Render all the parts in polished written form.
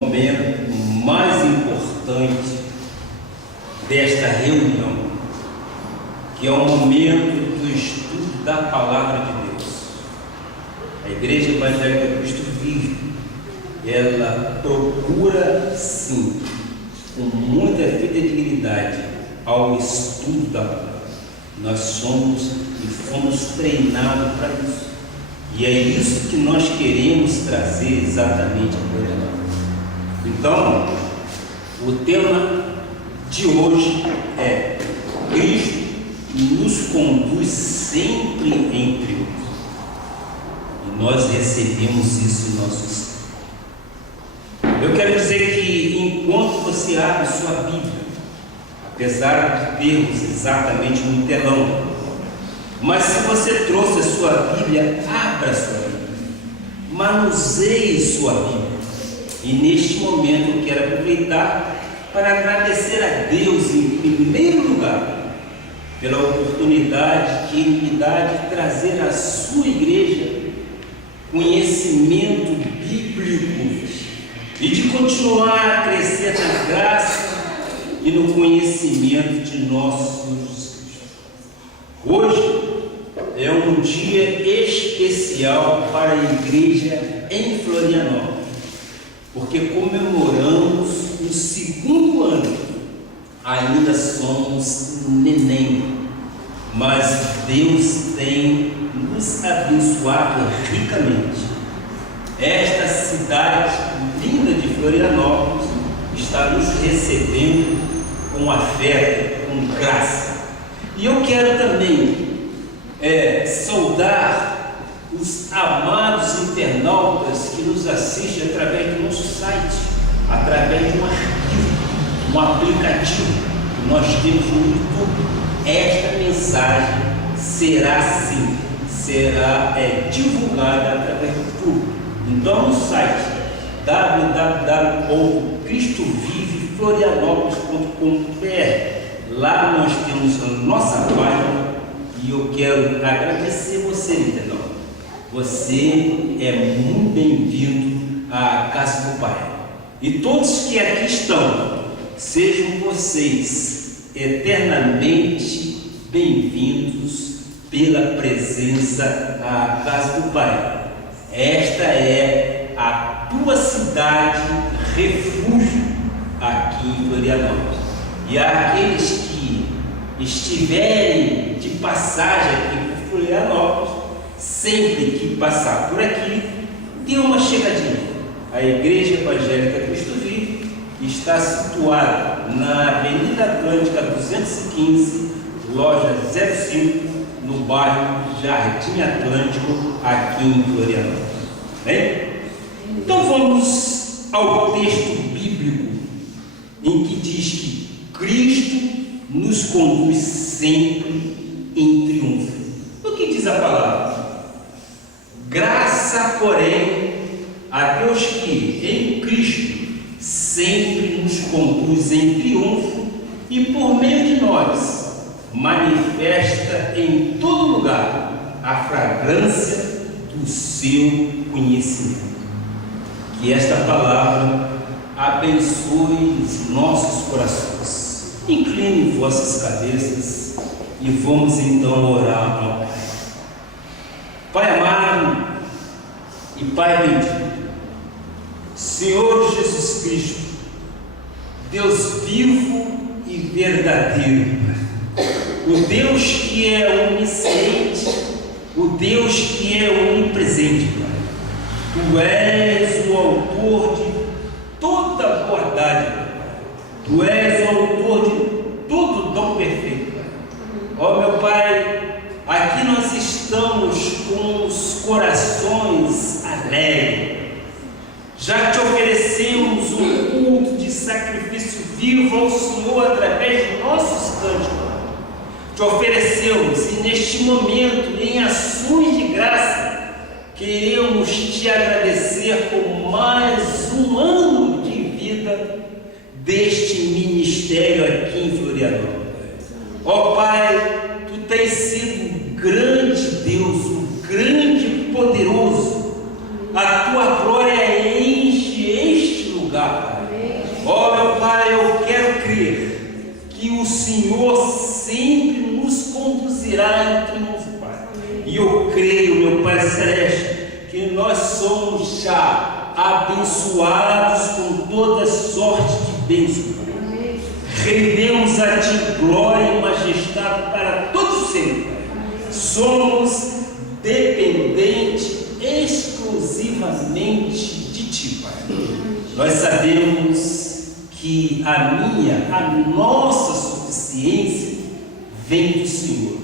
Momento mais importante desta reunião, que é o momento do estudo da Palavra de Deus. A Igreja Evangélica Cristo Vive, ela procura sim, com muita fidelidade ao estudo da Palavra. Nós somos e fomos treinados para isso, e é isso que nós queremos trazer exatamente para nós. Então, o tema de hoje é: Cristo nos conduz sempre em triunfo. E nós recebemos isso em nosso espírito. Eu quero dizer que enquanto você abre sua Bíblia, apesar de termos exatamente um telão, mas se você trouxe a sua Bíblia, abra sua Bíblia, manuseie sua Bíblia. E neste momento eu quero aproveitar para agradecer a Deus em primeiro lugar pela oportunidade que Ele me dá de trazer à sua igreja conhecimento bíblico e de continuar a crescer na graça e no conhecimento de nosso Jesus Cristo. Hoje é um dia especial para a igreja em Florianópolis, porque comemoramos o 2º ano. Ainda somos neném, mas Deus tem nos abençoado ricamente. Esta cidade linda de Florianópolis está nos recebendo com afeto, com graça. E eu quero também saudar os amados internautas que nos assistem através do nosso site, através de um arquivo, um aplicativo que nós temos no YouTube. Esta mensagem será divulgada através do YouTube. Então, no site www.cristoviveflorianópolis.com.br, lá nós temos a nossa página, e eu quero agradecer você, internauta. Você é muito bem-vindo à casa do Pai. E todos que aqui estão, sejam vocês eternamente bem-vindos pela presença à casa do Pai. Esta é a tua cidade refúgio aqui em Florianópolis. E aqueles que estiverem de passagem aqui em Florianópolis, sempre que passar por aqui, dê uma chegadinha. A Igreja Evangélica Cristo Vive está situada na Avenida Atlântica 215, loja 05, no bairro Jardim Atlântico, aqui em Florianópolis. Bem? Então vamos ao texto bíblico em que diz que Cristo nos conduz sempre em triunfo. O que diz a palavra? Graça, porém, a Deus que em Cristo sempre nos conduz em triunfo e por meio de nós manifesta em todo lugar a fragrância do seu conhecimento. Que esta palavra abençoe os nossos corações. Incline vossas cabeças e vamos então orar ao Pai. Pai amado e Pai bendito, Senhor Jesus Cristo, Deus vivo e verdadeiro, o Deus que é onisciente, o Deus que é onipresente, Pai. Tu és o autor de toda bondade, Pai. Tu és o autor de todo dom perfeito, Pai. Ó meu Pai, aqui nós estamos com os corações alegres. Já te oferecemos um culto de sacrifício vivo ao Senhor através de nossos cânticos. Te oferecemos e neste momento, em ações de graça, queremos te agradecer por mais um ano de vida deste ministério aqui em Florianópolis. Ó Pai, Tu tens sido um grande Deus, um grande e poderoso. A Tua glória enche este lugar, o Senhor sempre nos conduzirá em triunfo, Pai. E eu creio, meu Pai Celeste, que nós somos já abençoados com toda sorte de bênção, Pai. Rendemos a Ti glória e majestade para todos sempre, Pai. Somos dependentes exclusivamente de Ti, Pai. Nós sabemos que a nossa suficiência vem do Senhor.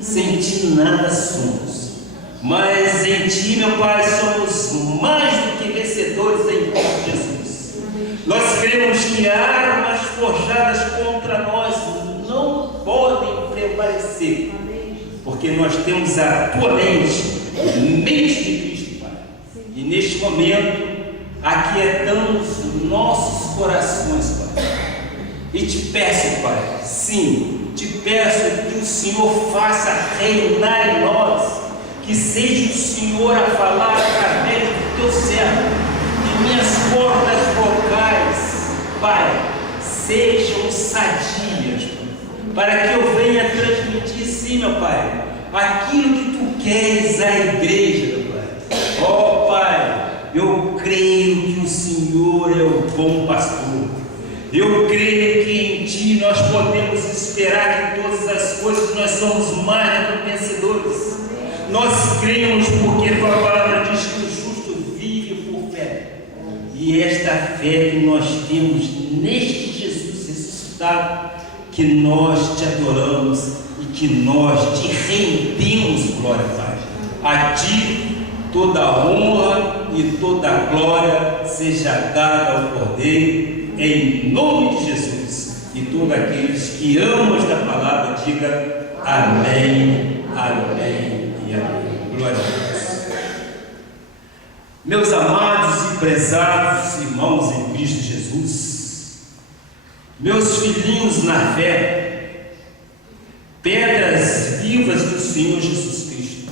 Sem Ti nada somos, mas em Ti, meu Pai, somos mais do que vencedores em Cristo Jesus. Nós cremos que armas forjadas contra nós não podem prevalecer, porque nós temos a Tua mente de Cristo, Pai. E neste momento aquietamos nossos corações, Pai, e Te peço, Pai, sim, Te peço que o Senhor faça reinar em nós, que seja o Senhor a falar através do Teu servo, que minhas cordas vocais, Pai, sejam sadias, Pai, para que eu venha transmitir, sim, meu Pai, aquilo que Tu queres à igreja, meu Pai. Ó Pai, eu creio que o Senhor é o bom pastor. Eu creio que em Ti nós podemos esperar que em todas as coisas nós somos mais do que vencedores. Nós cremos porque Tua palavra diz que o justo vive por fé. E esta fé que nós temos neste Jesus ressuscitado, que nós Te adoramos e que nós Te rendemos, glória, Pai. A Ti toda a honra e toda a glória seja dada ao Cordeiro, em nome de Jesus. E todos aqueles que amam esta palavra, diga amém, amém e amém. Glória a Deus. Meus amados e prezados irmãos em Cristo Jesus, meus filhinhos na fé, pedras vivas do Senhor Jesus Cristo,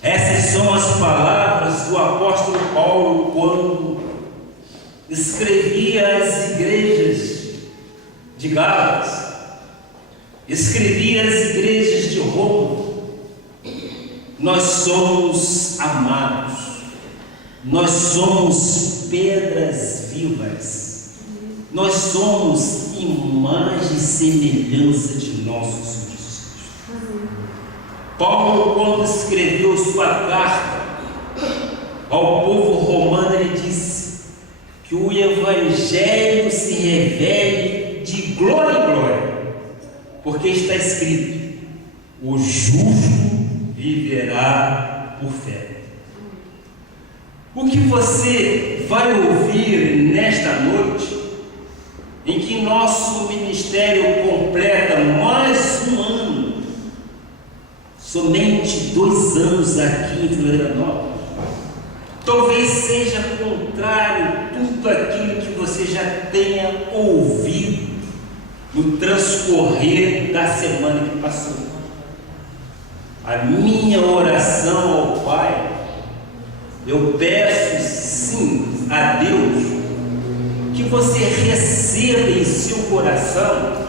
essas são as palavras do apóstolo Paulo quando escrevia às igrejas de Gálatas, escrevia às igrejas de Roma. Nós somos amados, nós somos pedras vivas, nós somos imagem e semelhança de nosso Senhor Jesus Cristo. Paulo, quando escreveu sua carta ao povo romano, ele disse que o Evangelho se revele de glória em glória, porque está escrito: o justo viverá por fé. O que você vai ouvir nesta noite, em que nosso ministério completa mais um ano, somente 2 anos aqui em Florianópolis, talvez seja contrário a tudo aquilo que você já tenha ouvido no transcorrer da semana que passou. A minha oração ao Pai, eu peço sim a Deus que você receba em seu coração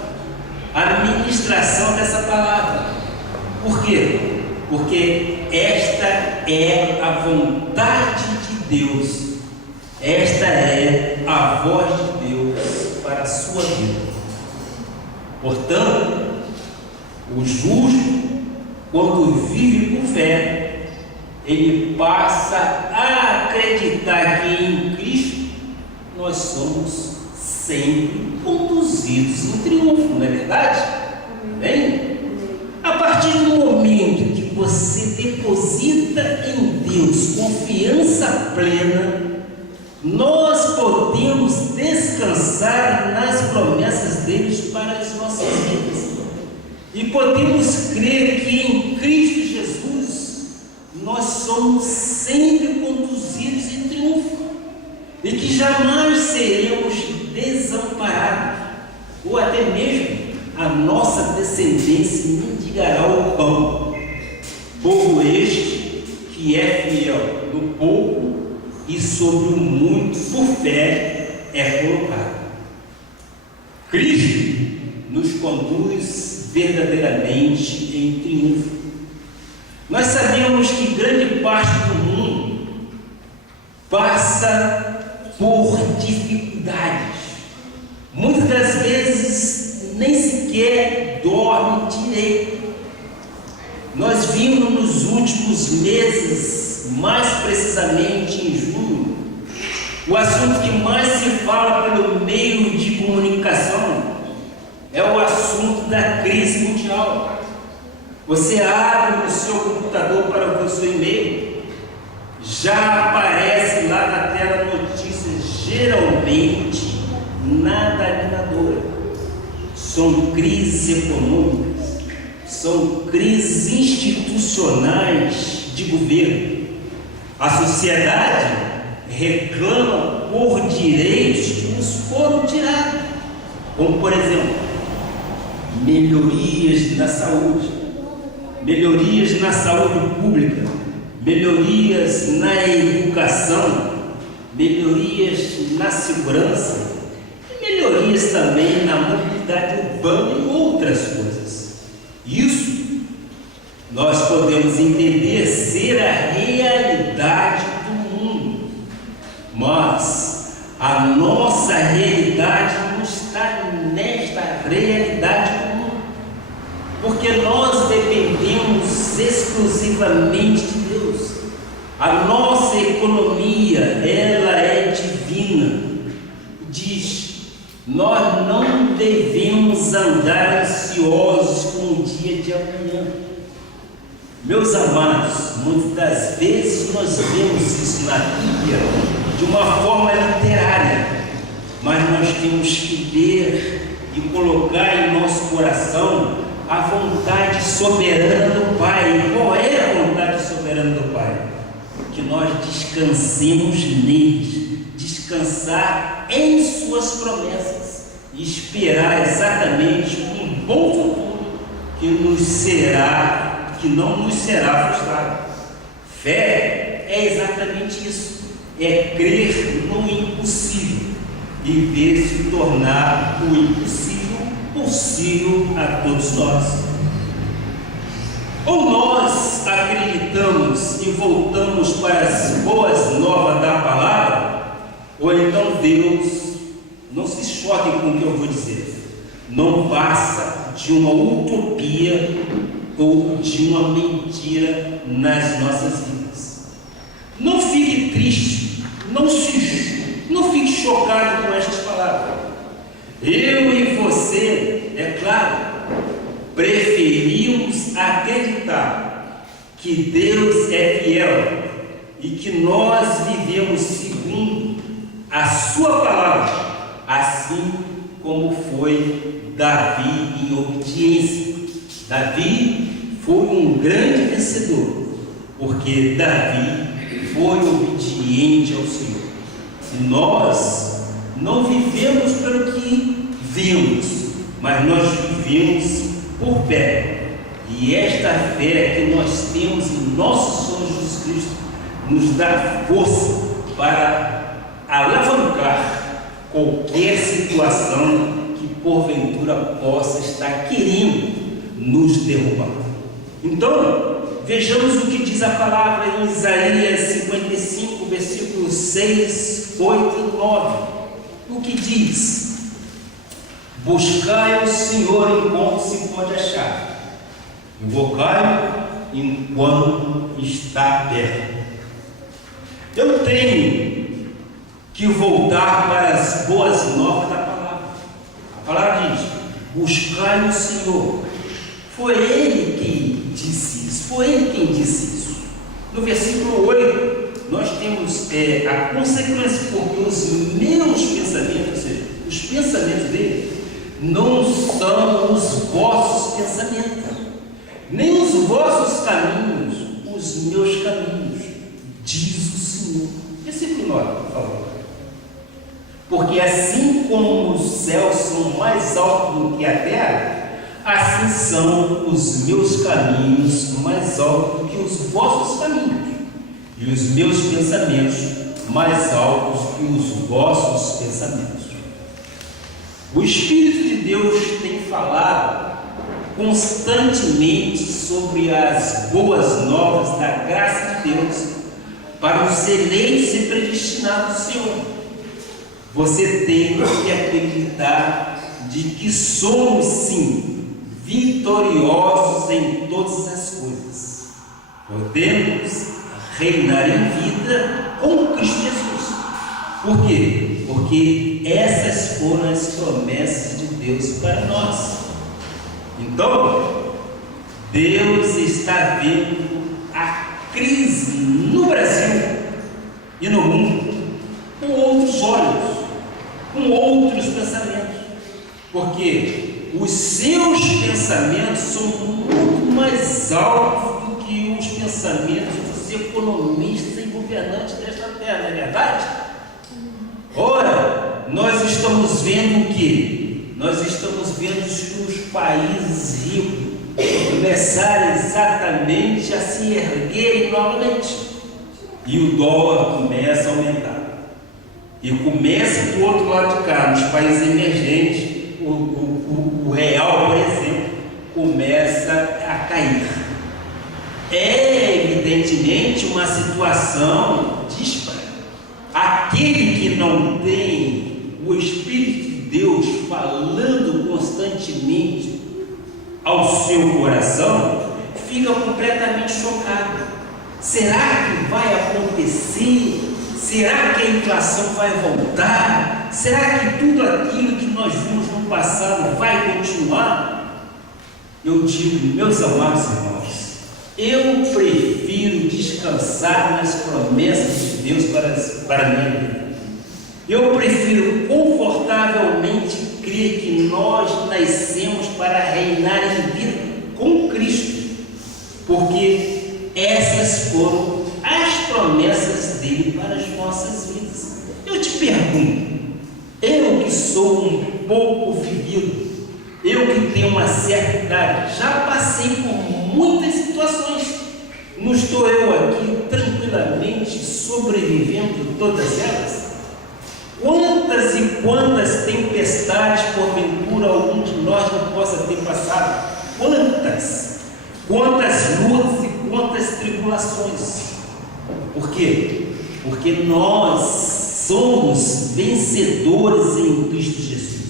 a ministração dessa palavra. Por quê? Porque esta é a vontade de Deus, esta é a voz de Deus para a sua vida. Portanto, o justo, quando vive por fé, ele passa a acreditar que em Cristo nós somos sempre conduzidos em triunfo, não é verdade? Amém? A partir do momento que você deposita em Deus confiança plena, nós podemos descansar nas promessas deles para as nossas vidas. E podemos crer que em Cristo Jesus nós somos sempre conduzidos em triunfo e que jamais seremos desamparados, ou até mesmo a nossa descendência mendigará o pão. Povo este que é fiel no pouco e sobre o muito por fé é colocado. conduz verdadeiramente em triunfo. Nós sabemos que grande parte do mundo passa por dificuldades. Muitas das vezes nem sequer dorme direito. Nós vimos nos últimos meses, mais precisamente em junho, o assunto que mais se fala pelo meio de comunicação é o assunto da crise mundial. Você abre o seu computador para ver o seu e-mail, já aparece lá na tela notícias geralmente nada animadoras. São crises econômicas, são crises institucionais de governo. A sociedade reclama por direitos que nos foram tirados, como por exemplo, melhorias na saúde, melhorias na saúde pública, melhorias na educação, melhorias na segurança, e melhorias também na mobilidade urbana e outras coisas. Isso nós podemos entender ser a realidade do mundo, mas a nossa realidade não está nesta realidade do mundo, porque nós dependemos exclusivamente de Deus. A nossa economia, ela é divina. Diz, nós não devemos andar ansiosos com o dia de amanhã. Meus amados, muitas das vezes nós vemos isso na Bíblia de uma forma literária, mas nós temos que ler e colocar em nosso coração a vontade soberana do Pai. E qual é a vontade soberana do Pai? Que nós descansemos nele, descansar em suas promessas e esperar exatamente um bom futuro que não nos será frustrado. Fé é exatamente isso, é crer no impossível e ver se tornar o impossível possível a todos nós. Ou nós acreditamos e voltamos para as boas novas da palavra, ou então Deus, não se choquem com o que eu vou dizer, não passa de uma utopia ou de uma mentira nas nossas vidas. Não fique triste, não fique chocado com estas palavras. Eu e você, é claro, preferimos acreditar que Deus é fiel e que nós vivemos segundo a sua palavra, assim como foi Davi em obediência. Davi foi um grande vencedor, porque Davi foi obediente ao Senhor. E nós não vivemos pelo que vimos, mas nós vivemos por fé. E esta fé que nós temos em nosso Senhor Jesus Cristo nos dá força para alavancar qualquer situação que porventura possa estar querendo nos derrubar. Então, vejamos o que diz a palavra em Isaías 55, versículos 6, 8 e 9. O que diz? Buscai o Senhor enquanto se pode achar, invocai-o enquanto está perto. Eu tenho que voltar para as boas novas da palavra. A palavra diz, buscai o Senhor. Foi Ele quem disse isso, foi Ele quem disse isso. No versículo 8, nós temos a consequência, porque os meus pensamentos, ou seja, os pensamentos dele, não são os vossos pensamentos, nem os vossos caminhos, os meus caminhos, diz o Senhor. Versículo 9, por favor. Porque assim como os céus são mais altos do que a terra, assim são os meus caminhos mais altos do que os vossos caminhos, e os meus pensamentos mais altos que os vossos pensamentos. O Espírito de Deus tem falado constantemente sobre as boas novas da graça de Deus para os eleitos e predestinados do Senhor. Você tem que acreditar de que somos sim vitoriosos em todas as coisas. Podemos reinar em vida com Cristo Jesus. Por quê? Porque essas foram as promessas de Deus para nós. Então, Deus está vendo a crise no Brasil e no mundo com outros olhos, com outros pensamentos, porque os seus pensamentos são muito mais altos do que os pensamentos dos economistas e governantes desta terra, não é verdade? Ora, nós estamos vendo o quê? Nós estamos vendo os países ricos começarem exatamente a se erguerem novamente, e o dólar começa a aumentar, e começa do outro lado de cá, nos países emergentes, o real, por exemplo, começa a cair. É evidentemente uma situação díspara. Aquele que não tem o Espírito de Deus falando constantemente ao seu coração, fica completamente chocado. Será que vai acontecer? Será que a inflação vai voltar? Será que tudo aquilo que nós vimos no passado vai continuar? Eu digo, meus amados irmãos, eu prefiro descansar nas promessas de Deus para a minha vida. Eu prefiro confortavelmente crer que nós nascemos para reinar em vida com Cristo, porque essas foram as promessas dele para as nossas vidas. Eu te pergunto, eu que sou um pouco vivido, eu que tenho uma certa idade, já passei por muitas situações, não estou eu aqui tranquilamente sobrevivendo todas elas? Quantas e quantas tempestades porventura algum de nós não possa ter passado? Quantas lutas e quantas tribulações? Por quê? Porque nós somos vencedores em Cristo Jesus.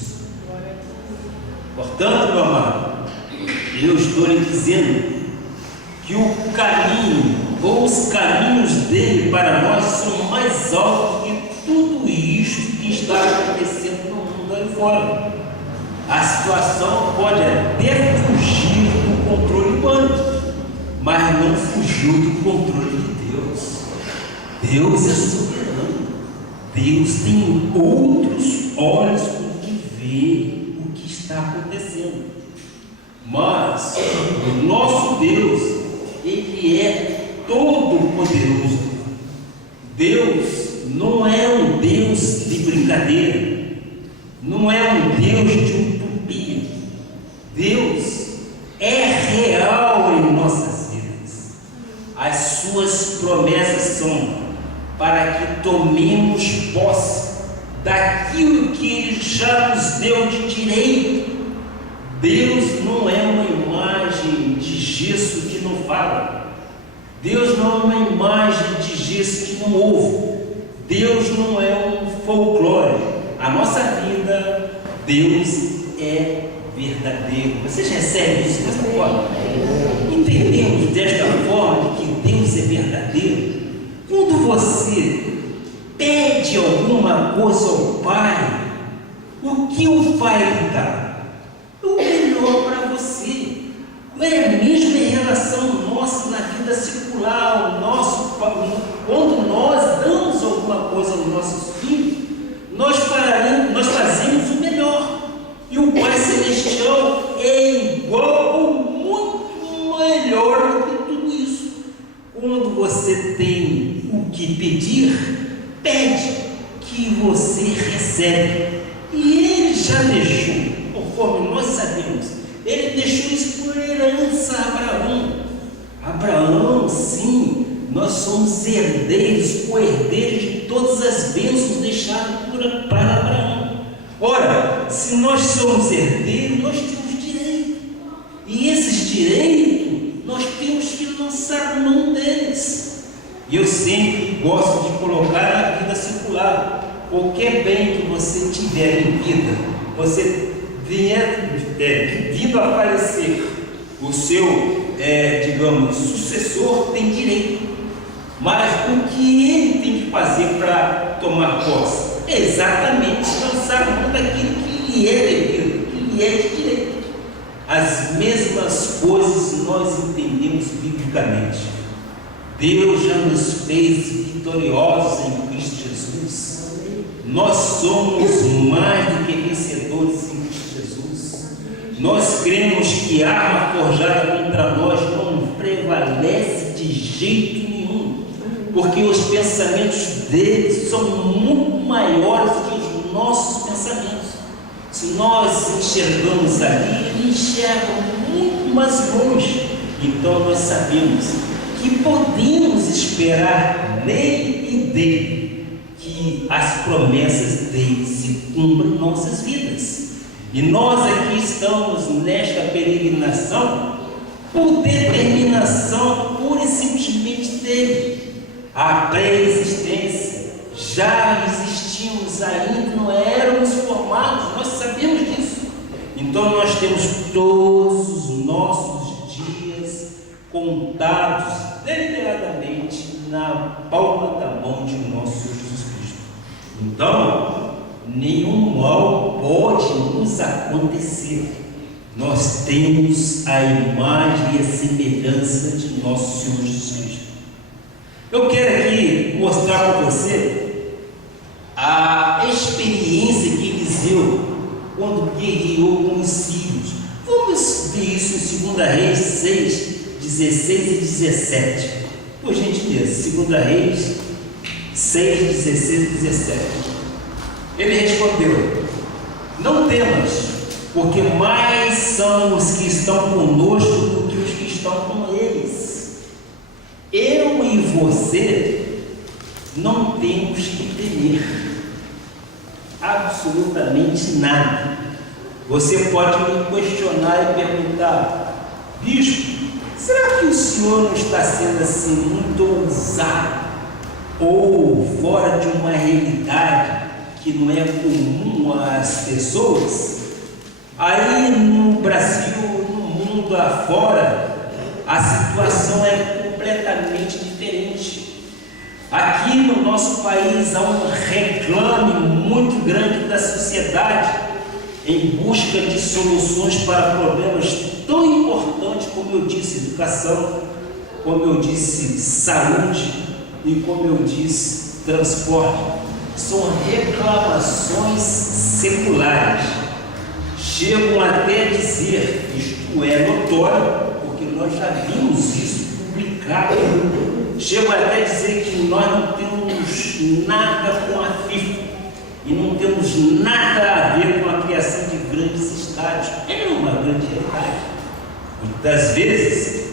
Portanto, meu amado, eu estou lhe dizendo que o caminho ou os caminhos dele para nós são mais altos que tudo isto que está acontecendo no mundo aí fora. A situação pode até fugir do controle humano, mas não fugiu do controle de Deus. Deus é soberano. Deus tem outros olhos com que vê o que está acontecendo. Mas o nosso Deus, ele é todo poderoso. Deus não é um Deus de brincadeira, não é um Deus de utopia. Deus é real em nossas vidas. As suas promessas são para que tomemos posse daquilo que ele já nos deu de direito. Deus não é uma imagem de gesso que não fala. Deus não é uma imagem de gesso que não ouve. Deus não é um folclore. A nossa vida, Deus é verdadeiro. Vocês recebem isso dessa forma? Entendemos desta forma que Deus é verdadeiro? Quando você pede alguma coisa ao Pai, o que o Pai lhe dá? O melhor para você. É mesmo em relação nossa na vida secular, quando nós damos alguma coisa aos nossos filhos, nós fazemos o melhor. E o Pai Celestial é igual ou muito melhor do que tudo isso. Quando você tem o que pedir, pede que você recebe. E Ele já deixou, conforme nós sabemos, Ele deixou isso por herança a Abraão. Abraão, sim, nós somos herdeiros, co-herdeiros de todas as bênçãos deixadas para Abraão. Ora, se nós somos herdeiros, nós temos direito. E esses direitos, nós temos que lançar mão deles. E eu sempre gosto de colocar na vida circular: qualquer bem que você tiver em vida, você vindo a falecer, o seu, sucessor tem direito. Mas o que ele tem que fazer para tomar posse? É exatamente lançar mão daquilo que lhe é devido, que lhe é de direito. As mesmas coisas nós entendemos biblicamente. Deus já nos fez vitoriosos em Cristo Jesus. Nós somos mais do que vencedores em Cristo Jesus. Nós cremos que a arma forjada contra nós não prevalece de jeito nenhum, porque os pensamentos deles são muito maiores que os nossos pensamentos. Se nós enxergamos ali, ele enxerga muito mais longe. Então nós sabemos que podemos esperar nele e dele, que as promessas dele se cumpram em nossas vidas. E nós aqui estamos nesta peregrinação por determinação pura e simplesmente dele. A pré-existência, já existimos, ainda não éramos formados, nós sabemos disso. Então nós temos todos os nossos dias contados deliberadamente na palma da mão de nosso Senhor Jesus Cristo. Então, nenhum mal pode nos acontecer. Nós temos a imagem e a semelhança de nosso Senhor Jesus Cristo. Eu quero aqui mostrar para você a experiência que Eliseu, quando guerreou com os sírios. Vamos ver isso em 2 Reis 6, 16 e 17. Por gentileza, 2 Reis 6, 16 e 17. Ele respondeu: não temas, porque mais são os que estão conosco do que os que estão com eles. Eu e você não temos que temer absolutamente nada. Você pode me questionar e perguntar: bispo, será que o senhor não está sendo assim muito ousado ou fora de uma realidade que não é comum às pessoas? Aí no Brasil, no mundo afora, a situação é completamente diferente. Aqui no nosso país há um reclame muito grande da sociedade em busca de soluções para problemas tão importantes como eu disse, educação, como eu disse, saúde e como eu disse, transporte. São reclamações seculares. Chegam até a dizer, isto é notório, porque nós já vimos isso publicado, chegam até a dizer que nós não temos nada com a FIFA e não temos nada a ver com a criação de grandes estádios. É uma grande realidade. Muitas vezes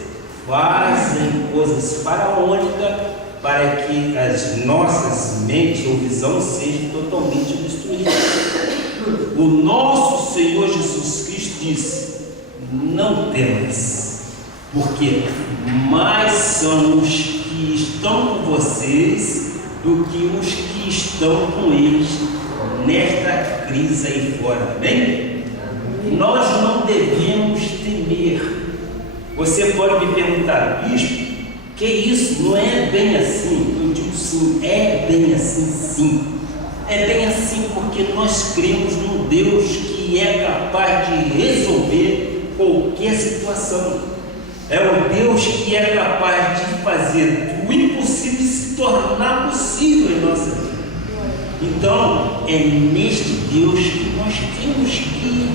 fazem coisas faraônicas para que as nossas mentes ou visão sejam totalmente destruídas. O nosso Senhor Jesus Cristo disse: não temas, porque mais são os que estão com vocês do que os que estão com eles nesta crise aí fora. Bem? Nós não devemos temer. Você pode me perguntar: bispo, que isso? Não é bem assim? Eu digo sim, é bem assim, sim. É bem assim porque nós cremos num Deus que é capaz de resolver qualquer situação. É o Deus que é capaz de fazer o impossível se tornar possível em nossa vida. Então, é neste Deus que nós temos que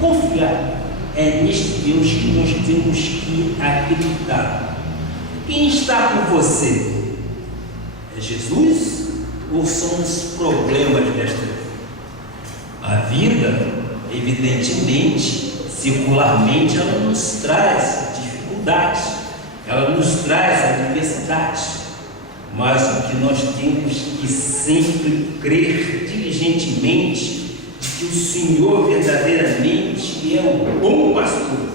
confiar. É neste Deus que nós temos que acreditar. Quem está com você? É Jesus? Ou são os problemas desta vida? A vida, evidentemente, circularmente, ela nos traz dificuldades, ela nos traz adversidades, mas o que nós temos que sempre crer diligentemente, de que o Senhor verdadeiramente é o bom pastor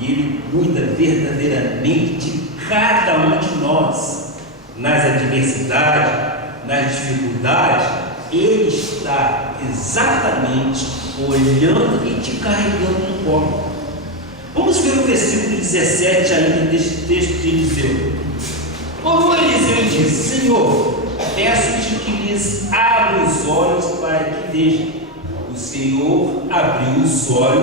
e Ele cuida verdadeiramente de cada um de nós, nas adversidades, nas dificuldades. Ele está exatamente olhando e te carregando no colo. Vamos ver o versículo 17 ainda deste texto de Eliseu. Orou Eliseu e disse: Senhor, peço-te que lhes abra os olhos para que vejam. O Senhor abriu os olhos